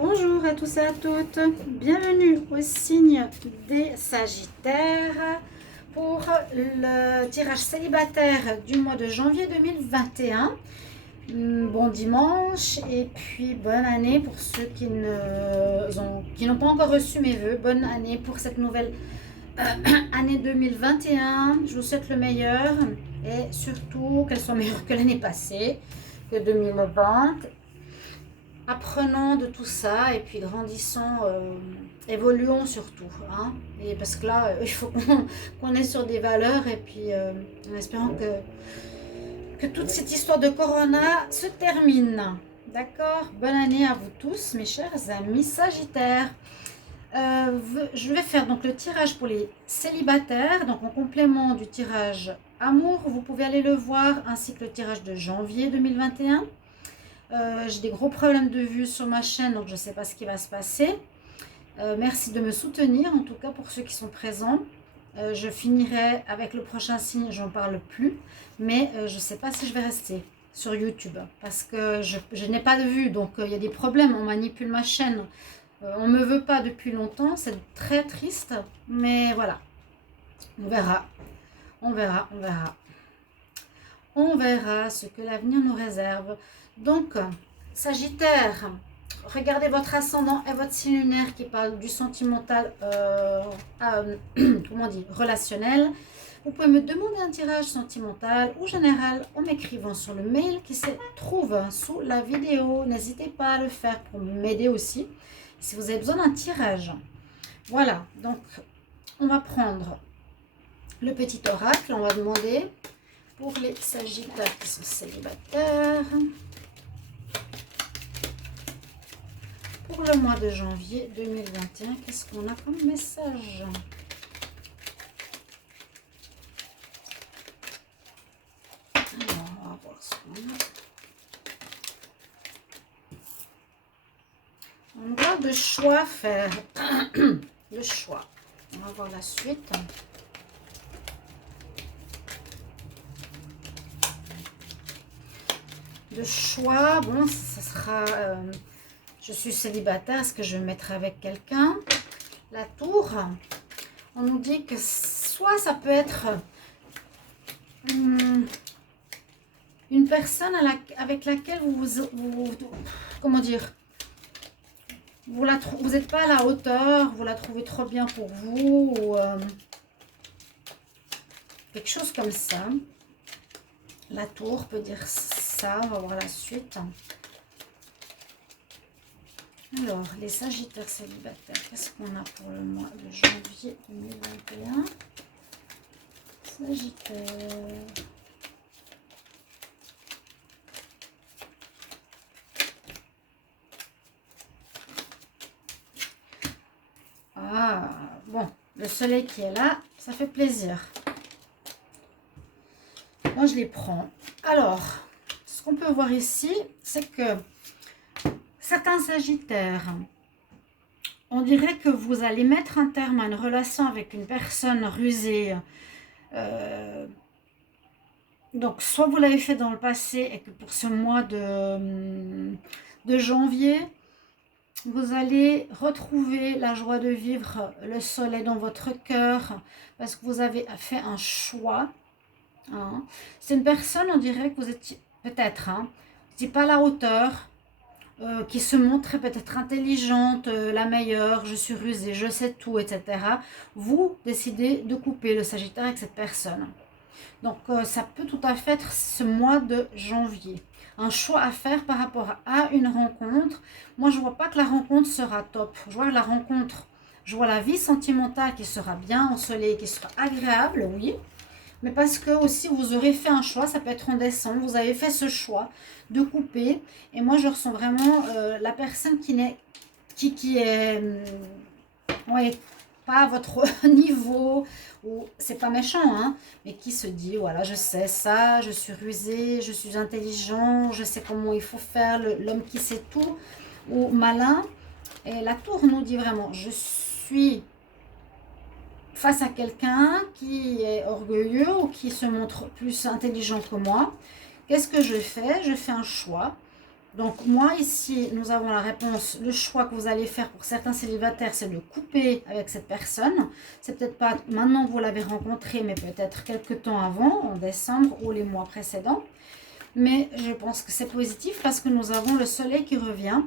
Bonjour à tous et à toutes, bienvenue au signe des Sagittaires pour le tirage célibataire du mois de janvier 2021. Bon dimanche et puis bonne année pour ceux qui n'ont pas encore reçu mes vœux. Bonne année pour cette nouvelle année 2021. Je vous souhaite le meilleur et surtout qu'elle soit meilleure que l'année passée, que 2020. Apprenons de tout ça et puis grandissons, évoluons surtout. Hein, et parce que là, il faut qu'on est sur des valeurs et puis en espérant que toute cette histoire de Corona se termine. D'accord? Bonne année à vous tous, mes chers amis Sagittaires. Je vais faire donc le tirage pour les célibataires, donc en complément du tirage amour. Vous pouvez aller le voir, ainsi que le tirage de janvier 2021. J'ai des gros problèmes de vue sur ma chaîne, donc je ne sais pas ce qui va se passer. Merci de me soutenir, en tout cas pour ceux qui sont présents. Je finirai avec le prochain signe, j'en parle plus, mais je ne sais pas si je vais rester sur YouTube, parce que je n'ai pas de vue, donc il y a des problèmes, on manipule ma chaîne. On ne me veut pas depuis longtemps, c'est très triste, mais voilà, on verra, on verra, on verra. On verra ce que l'avenir nous réserve. Donc, Sagittaire, regardez votre ascendant et votre signe lunaire qui parle du sentimental, comment on dit, relationnel. Vous pouvez me demander un tirage sentimental ou général en m'écrivant sur le mail qui se trouve sous la vidéo. N'hésitez pas à le faire pour m'aider aussi si vous avez besoin d'un tirage. Voilà, donc on va prendre le petit oracle, on va demander pour les Sagittaires qui sont célibataires. Pour le mois de janvier 2021, qu'est-ce qu'on a comme message? Alors, on va voir ce qu'on a. On doit de choix faire. Le choix. On va voir la suite. De choix, bon, ça sera... je suis célibataire, est-ce que je vais me mettre avec quelqu'un? La tour, on nous dit que soit ça peut être une personne avec laquelle comment dire, vous n'êtes pas à la hauteur, vous la trouvez trop bien pour vous, ou quelque chose comme ça. La tour peut dire ça, on va voir la suite. Alors, les Sagittaires célibataires, qu'est-ce qu'on a pour le mois de janvier 2021? Sagittaire. Ah, bon, le soleil qui est là, ça fait plaisir. Moi, je les prends. Alors, ce qu'on peut voir ici, c'est que certains Sagittaires, on dirait que vous allez mettre un terme à une relation avec une personne rusée. Donc, soit vous l'avez fait dans le passé et que pour ce mois de janvier, vous allez retrouver la joie de vivre, le soleil dans votre cœur, parce que vous avez fait un choix. Hein. C'est une personne, on dirait que vous étiez peut-être, hein, vous n'étiez pas à la hauteur, qui se montrait peut-être intelligente, la meilleure, je suis rusée, je sais tout, etc. Vous décidez de couper le Sagittaire avec cette personne. Donc, ça peut tout à fait être ce mois de janvier. Un choix à faire par rapport à une rencontre. Moi, je ne vois pas que la rencontre sera top. Je vois la rencontre, je vois la vie sentimentale qui sera bien ensoleillée, qui sera agréable, oui. Mais parce que aussi vous aurez fait un choix, ça peut être en décembre, vous avez fait ce choix de couper. Et moi, je ressens vraiment la personne qui est ouais, pas à votre niveau, ou c'est pas méchant, hein, mais qui se dit, voilà, je sais ça, je suis rusée, je suis intelligent, je sais comment il faut faire, l'homme qui sait tout, ou malin. Et la tour nous dit vraiment, je suis face à quelqu'un qui est orgueilleux ou qui se montre plus intelligent que moi. Qu'est-ce que je fais? Je fais un choix Donc moi ici, nous avons la réponse, le choix que vous allez faire pour certains célibataires, c'est de couper avec cette personne. C'est peut-être pas maintenant que vous l'avez rencontré, mais peut-être quelques temps avant, en décembre ou les mois précédents. Mais je pense que c'est positif parce que nous avons le soleil qui revient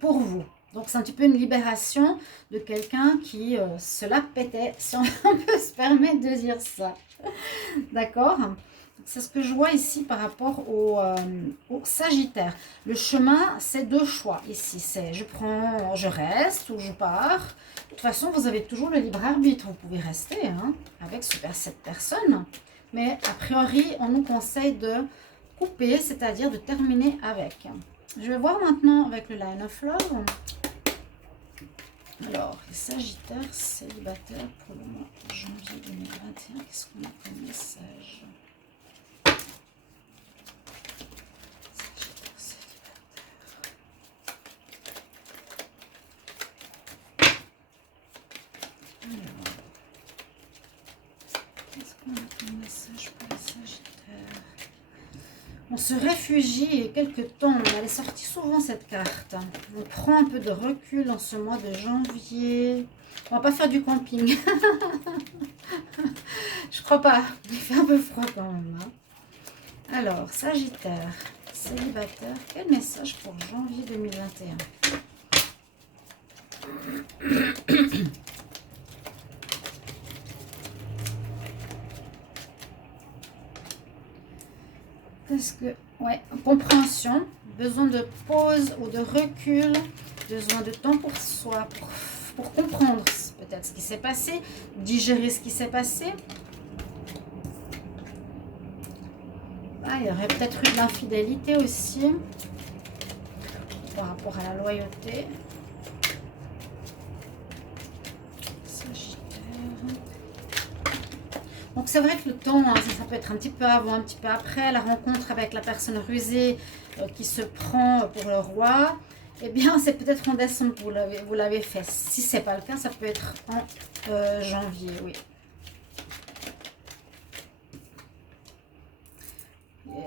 pour vous. Donc c'est un petit peu une libération de quelqu'un qui se la pétait, si on peut se permettre de dire ça. D'accord? C'est ce que je vois ici par rapport au Sagittaire. Le chemin, c'est deux choix ici. C'est je reste ou je pars. De toute façon, vous avez toujours le libre arbitre. Vous pouvez rester avec cette personne. Mais a priori, on nous conseille de couper, c'est-à-dire de terminer avec. Je vais voir maintenant avec le Line of Love. Alors, les Sagittaires célibataires pour le mois de janvier 2021. Qu'est-ce qu'on a comme message? On se réfugie quelque temps. Elle est sortie souvent cette carte. On prend un peu de recul en ce mois de janvier. On va pas faire du camping. Je crois pas. Il fait un peu froid quand même. Alors, Sagittaire, célibataire. Quel message pour janvier 2021? Parce que, ouais, compréhension, besoin de pause ou de recul, besoin de temps pour soi, pour comprendre peut-être ce qui s'est passé, digérer ce qui s'est passé. Ah, il y aurait peut-être eu de l'infidélité aussi, par rapport à la loyauté. Donc c'est vrai que le temps, ça peut être un petit peu avant, un petit peu après, la rencontre avec la personne rusée qui se prend pour le roi, eh bien c'est peut-être en décembre que vous l'avez fait. Si ce n'est pas le cas, ça peut être en janvier, oui.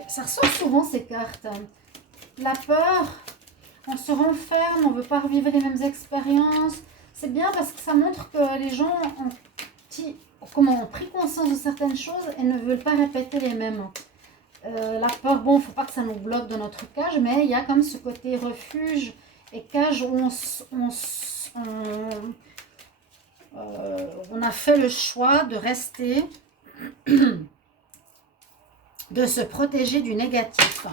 Ça ressort souvent ces cartes. La peur, on se renferme, on ne veut pas revivre les mêmes expériences. C'est bien parce que ça montre que les gens ont pris conscience de certaines choses et ne veulent pas répéter les mêmes. La peur, bon, il ne faut pas que ça nous bloque dans notre cage, mais il y a comme ce côté refuge et cage où on a fait le choix de rester, de se protéger du négatif.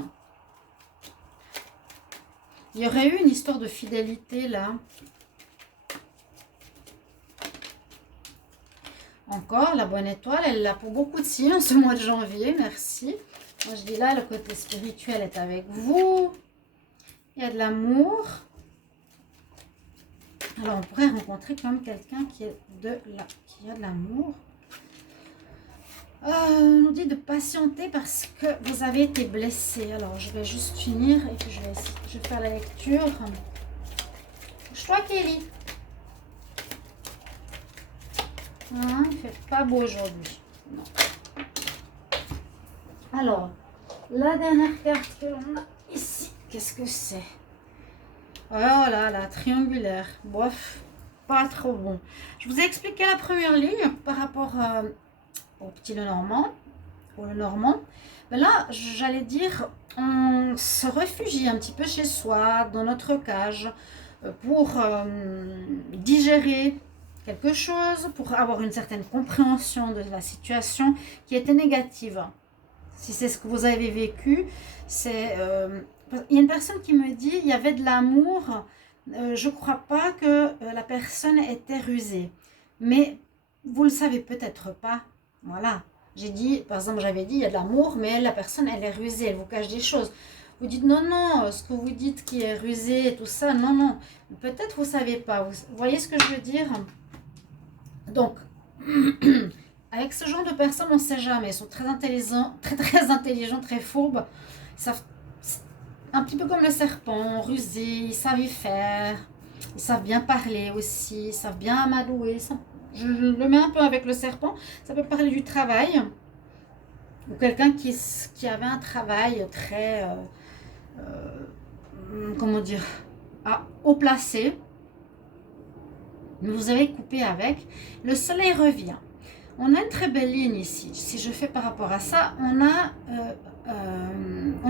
Il y aurait eu une histoire de fidélité là. Encore, la bonne étoile, elle l'a pour beaucoup de signes ce mois de janvier, merci. Moi, je dis là, le côté spirituel est avec vous. Il y a de l'amour. Alors, on pourrait rencontrer comme quelqu'un qui a de l'amour. On nous dit de patienter parce que vous avez été blessé. Alors, je vais juste finir et puis je vais faire la lecture. Couche-toi, Kelly. Il ne fait pas beau aujourd'hui. Alors, la dernière carte que l'on a ici, qu'est-ce que c'est? Oh là là, triangulaire. Bof, pas trop bon. Je vous ai expliqué la première ligne par rapport au petit Lenormand. Mais là, j'allais dire, on se réfugie un petit peu chez soi, dans notre cage, pour digérer quelque chose, pour avoir une certaine compréhension de la situation qui était négative. Si c'est ce que vous avez vécu, c'est... il y a une personne qui me dit, il y avait de l'amour, je ne crois pas que la personne était rusée. Mais vous ne le savez peut-être pas. Voilà. J'ai dit, par exemple, j'avais dit, il y a de l'amour, mais la personne, elle est rusée, elle vous cache des choses. Vous dites, non, non, ce que vous dites qui est rusé et tout ça, non, non. Peut-être vous ne savez pas. Vous voyez ce que je veux dire? Donc, avec ce genre de personnes, on ne sait jamais. Ils sont très intelligents, très intelligents, très fourbes. Ils savent, un petit peu comme le serpent, rusé, ils savent y faire. Ils savent bien parler aussi, ils savent bien amadouer. Je le mets un peu avec le serpent. Ça peut parler du travail. Ou quelqu'un qui avait un travail très comment dire, haut placé. Vous avez coupé avec. Le soleil revient. On a une très belle ligne ici. Si je fais par rapport à ça, on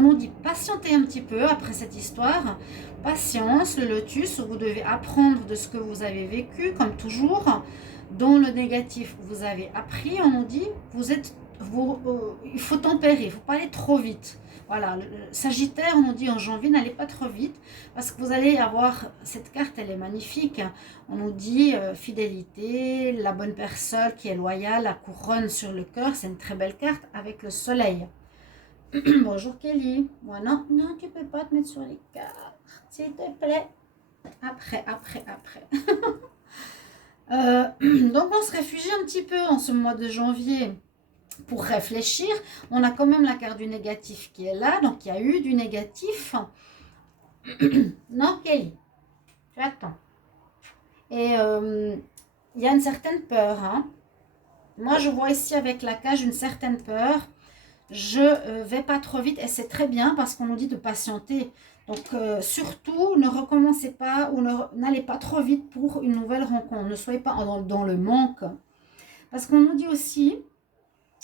nous dit patientez un petit peu après cette histoire. Patience, le lotus, vous devez apprendre de ce que vous avez vécu, comme toujours. Dans le négatif, vous avez appris. On nous dit il faut tempérer, il ne faut pas aller trop vite. Voilà, le Sagittaire, on nous dit en janvier, n'allez pas trop vite parce que vous allez avoir, cette carte, elle est magnifique. On nous dit fidélité, la bonne personne qui est loyale, la couronne sur le cœur, c'est une très belle carte avec le soleil. Bonjour Kelly. Moi, non, tu ne peux pas te mettre sur les cartes, s'il te plaît. Après. Donc on se réfugie un petit peu en ce mois de janvier pour réfléchir. On a quand même la carte du négatif qui est là, donc il y a eu du négatif. Non Kelly, tu attends. Et il y a une certaine peur. Hein. Moi je vois ici avec la cage une certaine peur. Je vais pas trop vite et c'est très bien parce qu'on nous dit de patienter. Donc, surtout, ne recommencez pas ou n'allez pas trop vite pour une nouvelle rencontre. Ne soyez pas dans le manque. Parce qu'on nous dit aussi,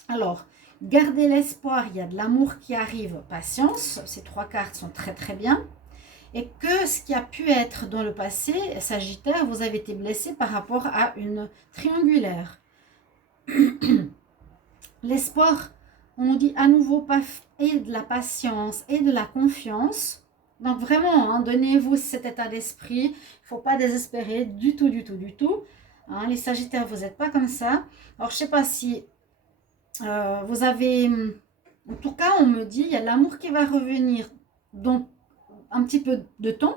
alors, gardez l'espoir, il y a de l'amour qui arrive, patience. Ces 3 cartes sont très très bien. Et que ce qui a pu être dans le passé, Sagittaire, vous avez été blessé par rapport à une triangulaire. L'espoir, on nous dit à nouveau et de la patience et de la confiance. Donc vraiment, hein, donnez-vous cet état d'esprit. Il ne faut pas désespérer du tout. Hein, les Sagittaires, vous n'êtes pas comme ça. Alors, je ne sais pas si vous avez... En tout cas, on me dit, il y a l'amour qui va revenir dans un petit peu de temps.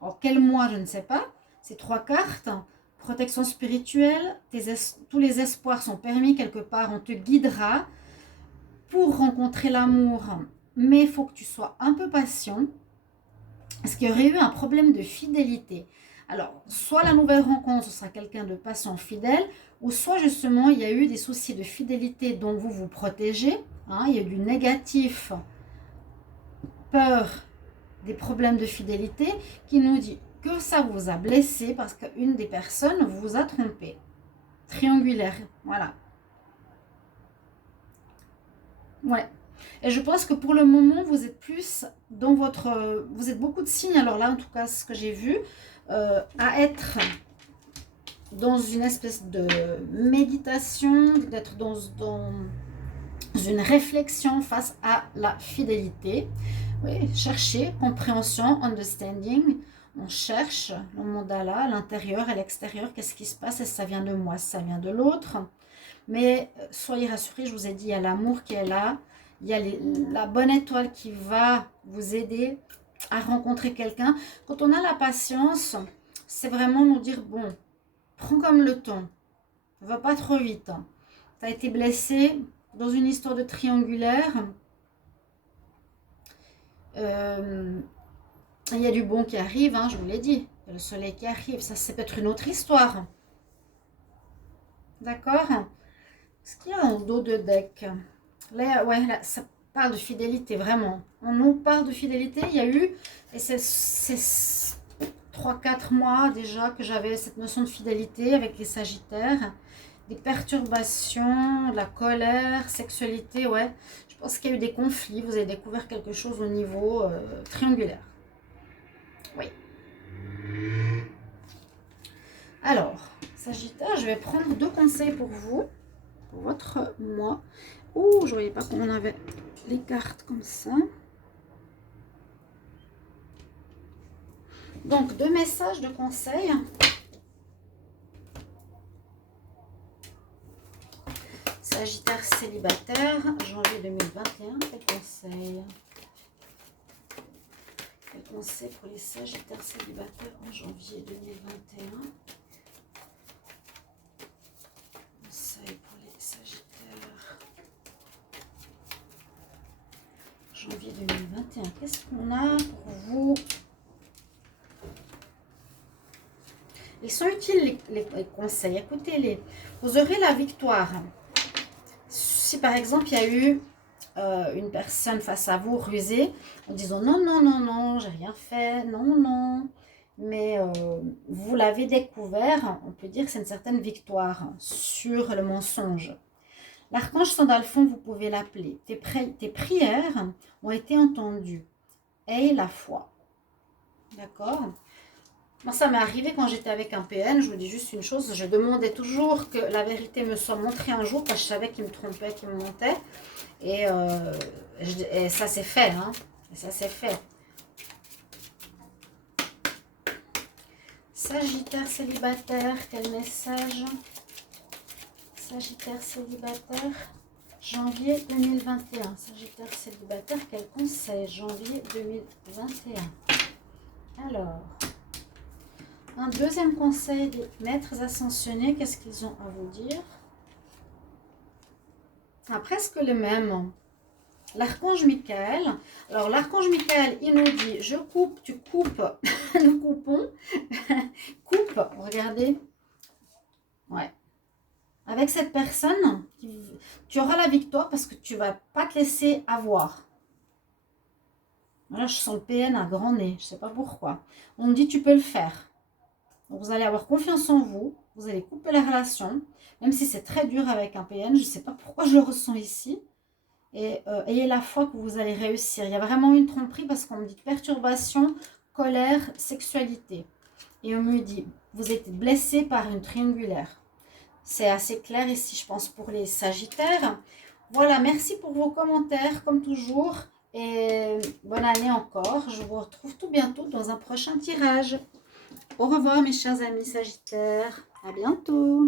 Alors, quel mois, je ne sais pas. Ces 3 cartes. Protection spirituelle. Tous les espoirs sont permis quelque part. On te guidera pour rencontrer l'amour. Mais il faut que tu sois un peu patient. Est-ce qu'il y aurait eu un problème de fidélité? Alors, soit la nouvelle rencontre, ce sera quelqu'un de patient, fidèle, ou soit justement, il y a eu des soucis de fidélité dont vous vous protégez. Hein, il y a du négatif, peur, des problèmes de fidélité, qui nous dit que ça vous a blessé parce qu'une des personnes vous a trompé. Triangulaire, voilà. Ouais. Et je pense que pour le moment, vous êtes plus dans votre... Vous êtes beaucoup de signes, alors là, en tout cas, ce que j'ai vu, à être dans une espèce de méditation, d'être dans une réflexion face à la fidélité. Oui, chercher, compréhension, understanding. On cherche le mandala à l'intérieur, à l'extérieur. Qu'est-ce qui se passe? Est-ce que ça vient de moi? Est-ce que ça vient de l'autre? Mais soyez rassurés, je vous ai dit, il y a l'amour qui est là. Il y a la bonne étoile qui va vous aider à rencontrer quelqu'un. Quand on a la patience, c'est vraiment nous dire, bon, prends comme le temps. Ne va pas trop vite. Tu as été blessé dans une histoire de triangulaire. Il y a du bon qui arrive, hein, je vous l'ai dit. Il y a le soleil qui arrive. Ça, c'est peut-être une autre histoire. D'accord? Ce qu'il y a en dos de deck. Là, ouais, là, ça parle de fidélité, vraiment. On nous parle de fidélité. Il y a eu, et c'est 3-4 mois déjà que j'avais cette notion de fidélité avec les Sagittaires. Des perturbations, de la colère, sexualité, ouais. Je pense qu'il y a eu des conflits. Vous avez découvert quelque chose au niveau triangulaire. Oui. Alors, Sagittaire, je vais prendre 2 conseils pour vous, pour votre mois. Ouh, je ne voyais pas qu'on avait les cartes comme ça. Donc, 2 messages de conseils. Sagittaire célibataire, janvier 2021. Quel conseil? Quel conseil pour les Sagittaires célibataires en janvier 2021? Conseil pour les Sagittaires. Janvier 2021. Qu'est-ce qu'on a pour vous? Ils sont utiles les conseils. Écoutez-les. Vous aurez la victoire. Si par exemple il y a eu une personne face à vous rusée en disant non, non, non, non, j'ai rien fait, non, non. Mais vous l'avez découvert, on peut dire que c'est une certaine victoire sur le mensonge. L'archange Sandalphon, vous pouvez l'appeler. Tes prières ont été entendues. Aie la foi. D'accord? Moi, ça m'est arrivé quand j'étais avec un PN. Je vous dis juste une chose. Je demandais toujours que la vérité me soit montrée un jour parce que je savais qu'il me trompait, qu'il me mentait. Et ça s'est fait. Hein? Et ça s'est fait. Sagittaire célibataire, quel message? Sagittaire célibataire, janvier 2021. Sagittaire célibataire, quel conseil? Janvier 2021. Alors, un deuxième conseil des maîtres ascensionnés, qu'est-ce qu'ils ont à vous dire? Ah, presque le même. L'archange Michael. Alors, l'archange Michael, il nous dit, je coupe, tu coupes, nous coupons. Coupe, regardez. Ouais. Avec cette personne, tu auras la victoire parce que tu ne vas pas te laisser avoir. Là, je sens le PN à grand nez, je ne sais pas pourquoi. On me dit, tu peux le faire. Donc, vous allez avoir confiance en vous, vous allez couper la relation, même si c'est très dur avec un PN, je ne sais pas pourquoi je le ressens ici. Et ayez la foi que vous allez réussir. Il y a vraiment une tromperie parce qu'on me dit perturbation, colère, sexualité. Et on me dit, vous êtes blessé par une triangulaire. C'est assez clair ici, je pense, pour les Sagittaires. Voilà, merci pour vos commentaires, comme toujours. Et bonne année encore. Je vous retrouve tout bientôt dans un prochain tirage. Au revoir, mes chers amis Sagittaires. À bientôt.